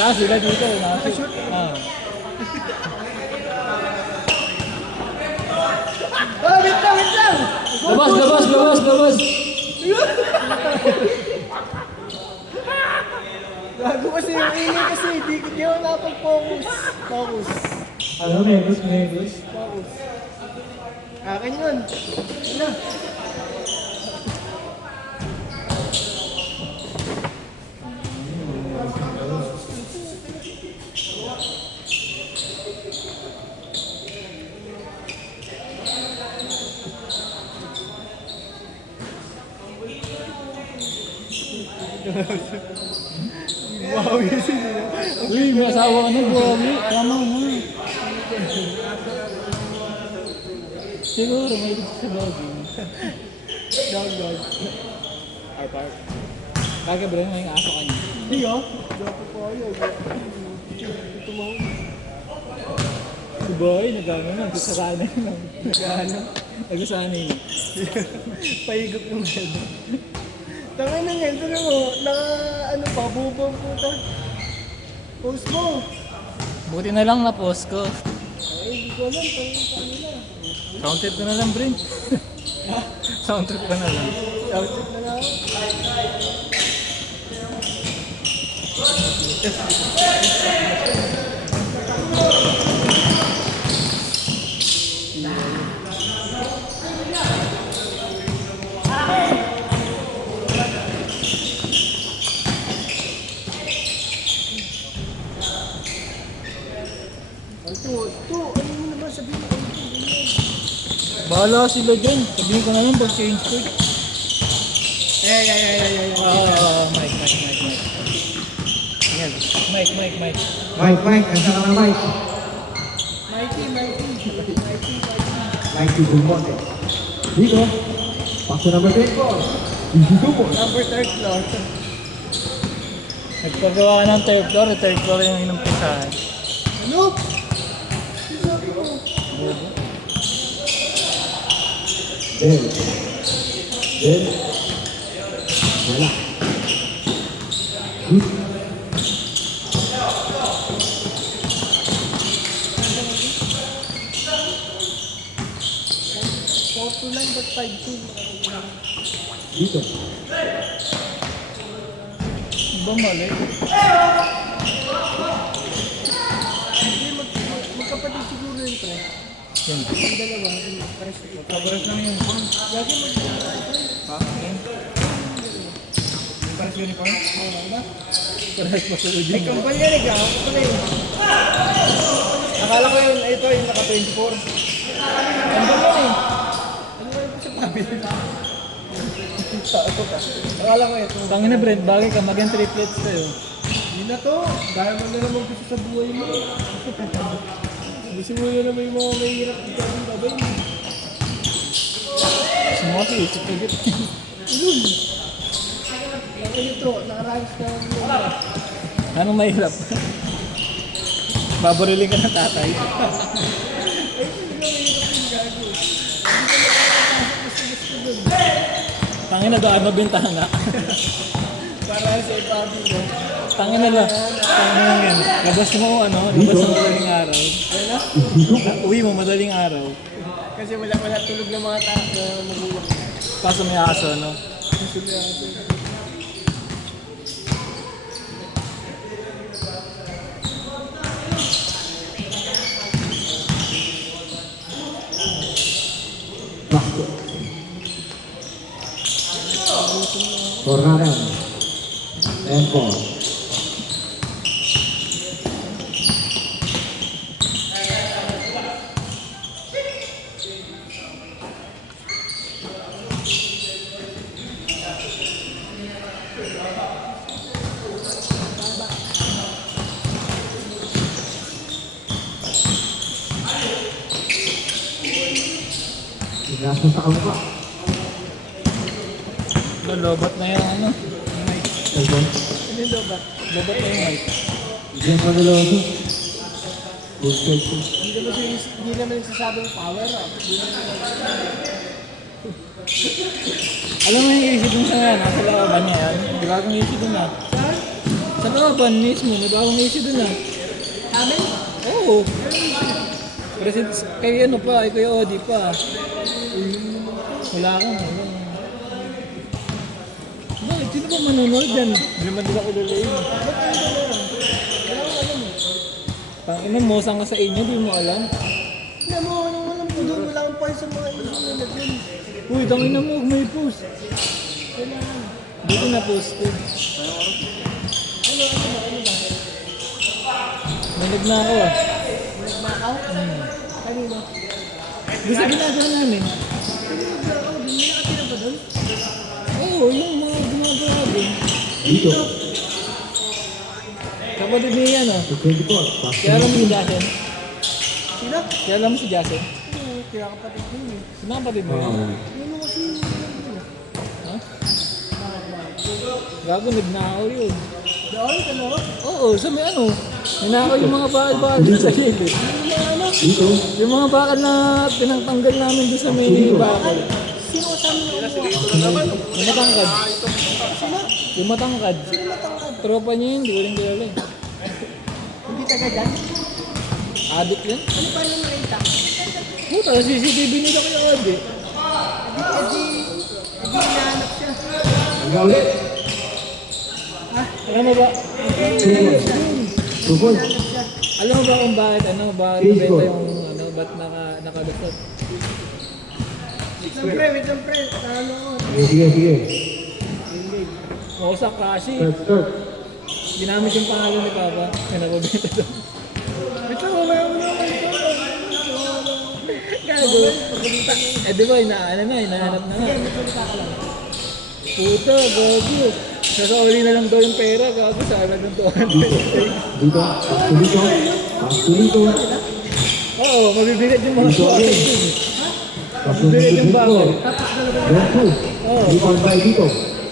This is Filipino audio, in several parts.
Saka sila dito, nakashoot. Wait lang, wait lang! Labas! Gago kasi yung ingay kasi, di ako napag-focus. Focus. Ano, Megos? Focus. Akin yun. Ano? Wow, yun sila. Uy, may asawa ka na, Bobby. Tama na. Siguro, may gusto sa Bobby. Dog. Ay, park. Kaya bro, may aso ka niya. Hindi ah. Dapat pa ayaw. Ito mo. Si Boy, nagano na. Nagsasanay na. Gano? Nagsasanay na. Paigop yung head. Tangin na nga, ito mo. Ano pa, bubong puta. Post mo. Buti na lang na-post ko. Ay, hindi ko alam. Paano na. Counted ko na lang, Brin. Counted ko na lang. Outfit na lang. Ano mo naman sabihin ko? Bahala sila dyan. Sabihin ko na lang pag change code. Yeah. Mike. Yan. Mike. Mike, nasa ka na Mike? Mikey. Mikey Belmonte. Dito, paso number 24. Easy Dumont. Number 3rd floor. Nagpagawa ka ng third floor. Third floor yung inumpisahan. Ano? Sinabi ko. Del. Wala. Good. Photo lang, ba't 5-2? Dito. Iba mali. Hindi, magkapatid siguro yun, pre. Yan. Yung dalawa, pares ito. Kabaras lang yung uniform. Lagi Ha? Yan. Yung pares uniform? Pares pa sa Ay, ujing. kumpanya ni Gao. Akala ko yun, ito yung naka-24. Andun yun eh. Ano ba yung sa pabili? Akala ko ito. Tangin na Brent, bagay ka. Mag-en triplets tayo. Hindi na to. Dahil mo na naman gusto sa buhay mo. Gusto mo na naman yung mga mahirap dito ang babay mo. Sumaki, isip ko git. Yun. Ito, nakarayos na yung Anong mahirap? Babariling ka ng tatay. Tangin na doon, mabintana. para sa ipabi mo. Tangin na lang. Tangin na yan. Labas mo labas mo madaling araw. Uwi mo madaling araw. Kasi wala tulog ng mga tao na magulang. Kaso may aso, no? Basket. Tornaren. And 4. Inastos sa kamukha. Lobat na yung mic. Cellphone. Ano yung lobat? Lobat na yung mic. Diyan pa niloko. Full station. Hindi naman nagsasabing power up. Alam mo yung issue dun sa nasa looban niya yan? Di ba kung issue dun na? Sa Laban mismo, may bagong issue dun ah. Amin? Oo. Present kay ano pa, kay Odi pa. Wala kang ano. Bakit? Sino ba manonood dyan? Hindi naman nila kilala yun. Ba't kayo gano'n? Wala akong alam eh. Pangina mo, saan ka sa inyo, di mo alam. Hindi mo, anong alam ko doon? Wala akong point sa mga issue na dyan. Uy, tangin na mo, may post. Kailangan. Dito na post ko. Ano ba? Malag na ako ah. Nagnakaw? Kanino? Di sa ginagawa namin. Nagnakaw? Doon may nakatira ba doon? Oo, yung mga gumagawa din. Dito. Kapatid ni yan ah. 24. Pasok Kaya alam mo si Jason? Sino? Kaya alam mo si Jason? Oo, kaya kapatid ko yun eh. Sino ang kapatid mo yan? Ano kasi yun? Ha? Gago, nagnakaw yun. Doon? Ano? Oo, sa may ano. Nanakaw yung mga bakal-bakal dun sa gilid. Ano? Dito. Yung mga bakal na pinagtanggal namin doon sa may bakal. Sino kasama niyo kumuha? Yung matangkad. Sino? Yung matangkad. Sino matangkad? Tropa niya yun, di ko rin kilala eh. Hindi taga dyan? Addict yan? Ano pa yung nakita? Puta, CCTV nila kay Adi. Edi hinahanap siya. Hanggang ulit. Alam mo ba? Tukol. Hinahanap siya. Alam mo ba kung bakit bakit nabenta yung ano, ba't nakalusot? Siyempre, ano ko. Sige. Mosak kasi. Start. Ginamit yung pangalan ni Papa. Kaya nababenta doon. Ito, mamaya mo naman ito. Gago. Eh di ba, hinahanap na nga. Puta, gago. Nasauli na lang daw yung pera, gago. Sana ng 200. Dito. Pasok dito. Oo, mabibigat yung mga Dito suwasay again. dun. Pasok Mabibigat yung bakal. Tapos dalawa. 1-2. Oo. Rebound by dito.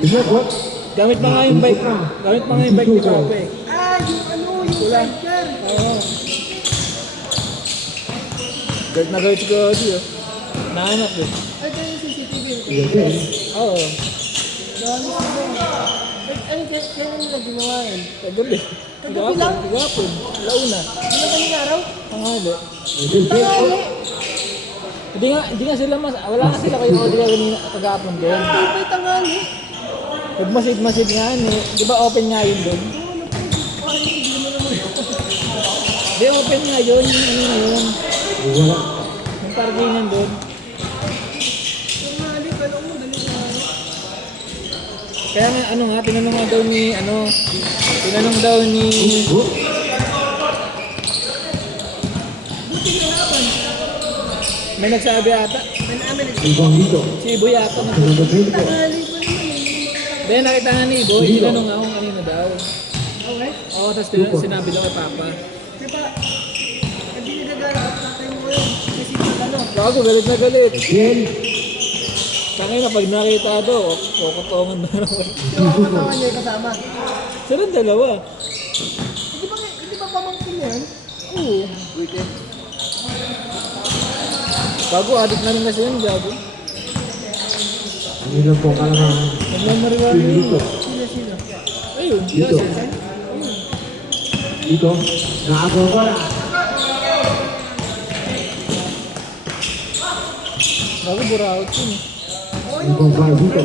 Is that what? Gamit pa nga yung bike. Gamit pa nga yung bike ni Papa eh. Ah, yung ano, yung sidecar. Oo. Galit na galit ko dito. Nahanap eh. Ay, kaya yung CCTV. Again. Oo. Dami sila. Ano, kailan nila ginawa yun? Kagabi. Kagabi lang? Kagapon. Launa. Ano ba yung araw? Panghalo. Again. Hindi nga sila wala nga sila kayo audio kanina kagapon doon. May tangali. Nagmasid-masid nga eh. Di ba open nga yun doon? Di open nga yun. Yung ano na yun. Wala. Yung parkingan doon. Tangali, kala mo, dali na. Kaya nga ano nga, tinanong nga daw ni tinanong daw ni Oh. may nagsabi ata, May namin Rebound dito. si Ibo yata na po. Number 24. tangali pa naman. Then nakita nga ni Ibo, tinanong nga kung kanino daw. Okay? Oo, tapos sinabi daw kay Papa. Diba, hindi nagagana at tatay mo yun. Kasi ano, Gago, galit na galit. Again. Tangay na pag nakita daw, kukutongan na naman. yung mga katawan niya yung kasama. Sila dalawa. Hindi ba pamangkin niya yan? Oo. Gago, addict na rin kasi yun, gago. Ano lang po kailangan. Nagmamariwari yun. Dito. Sino? Ayun, Dito. Jason. Dito. Naagaw ka na. Gago, buraot yun. Rebound by dito.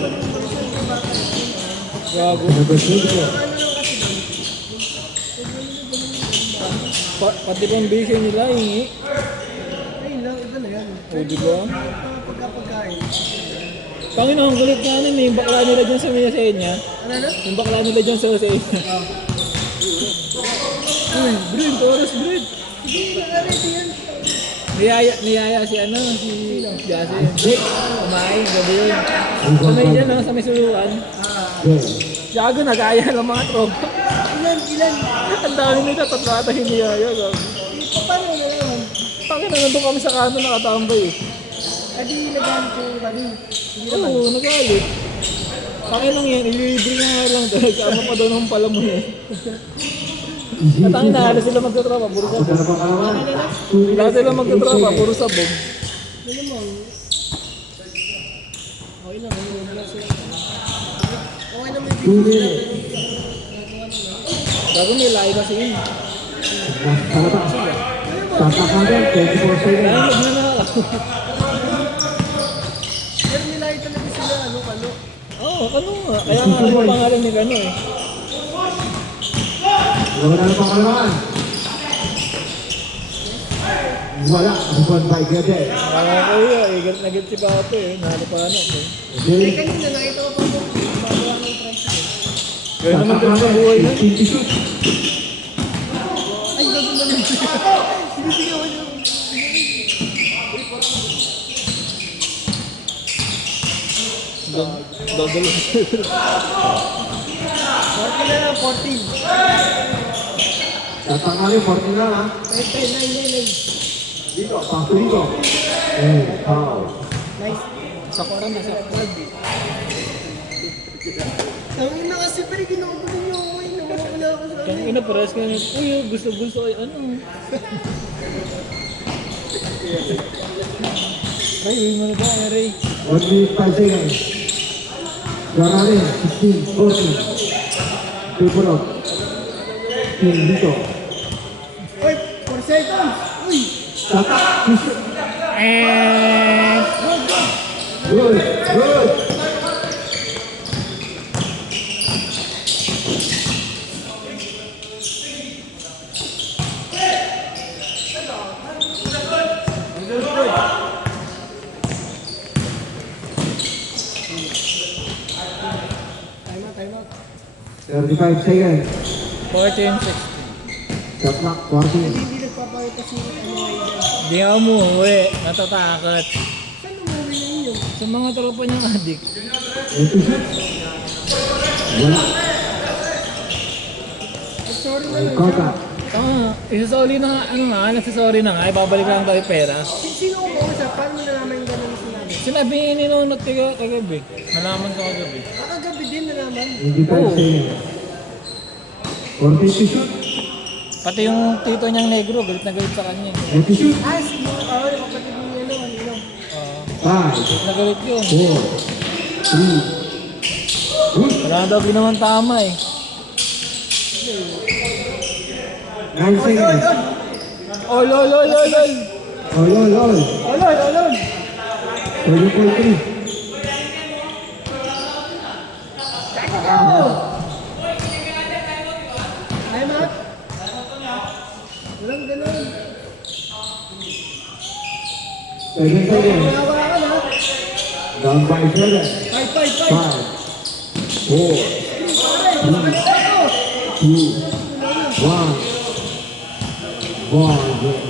Gago. Number 24. Pati pang bisyo nila, hingi. Ayun lang, iba na yan. O, di ba? Pagkapagkain. Panginoon, ang kulit nga nun eh, yung bakla nila dyan sa Mayasenya. Ano na? Yung bakla nila dyan sa Mayasenya. Uy, Brid, oras, Brid. Hindi, nag-ready yan. Niyaya si Jason. Kumain, gabi yun. Sa may dyan, no, sa may sulukan. Good. Gago, nag-aya lang mga tropa. Ilan? Ang dami nila, tatlo ata hiniyaya. Gago. Paano na naman? Panginoon, nandun kami sa kanto nakatambay eh. Adi, nagalit yung kami. Hindi naman. Oo, nagalit. Panginoon yan, ililibre nga nga lang doon. Kasama pa doon ng pala mo yan. At ang inahala sila magtatropa, puro sabog. Ano pa kailangan? Lahat sila magtatropa, puro sabog. Ano mo? Okay lang, ano lang sila. Okay na may 2 video. minutes. Bago may lahi kasi yun. Tatak natin, 24 seconds. Nahulog na na ako. Pero nilay talaga sila, ano, kalo. Oo, Kano nga. Kaya nga yung pangalan ni Kano eh. Wala na pang kalaman. Wala, buwan by Gede. Kuya, eh, galit na galit si Pato eh. Nalo pa ano. Ay, Okay. kanina nakita ko pa po. Babawa ng tricycle. Gaya naman din sa buhay na. 15 shoot. Ay, gabi na lang. Sinisigawan niyo. Dadalo. 40 na lang, 14. Tatak natin, 14 na ha. 9. Dito, pasok dito. Foul. Nice. Sa koran na sa Tangin na kasi, pero ginagulo niyo ako eh. Nawawala ako sa Kang ina, parehas ka nga. Uy, gusto ay ano. Ay, uwi mo na ba, Ray? 1 minute 5 seconds. Suara rin, 16, 14. Triple up. Dito. Uy, 4 seconds. Uy, Tatak, shoot. Eh. Good, good. time out. 35 seconds. 14, 16. Shot clock, 14. Hindi nagpapakita si ano ngayon. Di ako umuwi. Natatakot. Saan umuwi na inyo? Sa mga tropa niyang adik. 20 shots. Wala. Sorry na lang. Contact. Isasorry na nga, ano nga, nagsasorry na nga, ibabalik lang tayo pera. Sino ko kausap? Paano mo nalaman yung gano'n na sinabi? Sinabi ni Nonot kagabi. Nalaman ko kagabi. Kagabi din nalaman. 25 seconds. 40 shoot. Pati yung tito niyang negro, galit na galit sa kanya. 80 shoot. Ah, yung kapatid mo yun, ano? 5, Galit na galit yun. 4, 3. Good. Wala daw ginawan tama eh. 9 seconds. Oh, lol, lol, lol, lol. Oh, lol, lol. Alon, alon! 20.3. Time out! Walang gano'n. 7 seconds. Mawa ka na. Down by 7. 5, 5, 5. 5, 4, Pare, 2, 1. 1.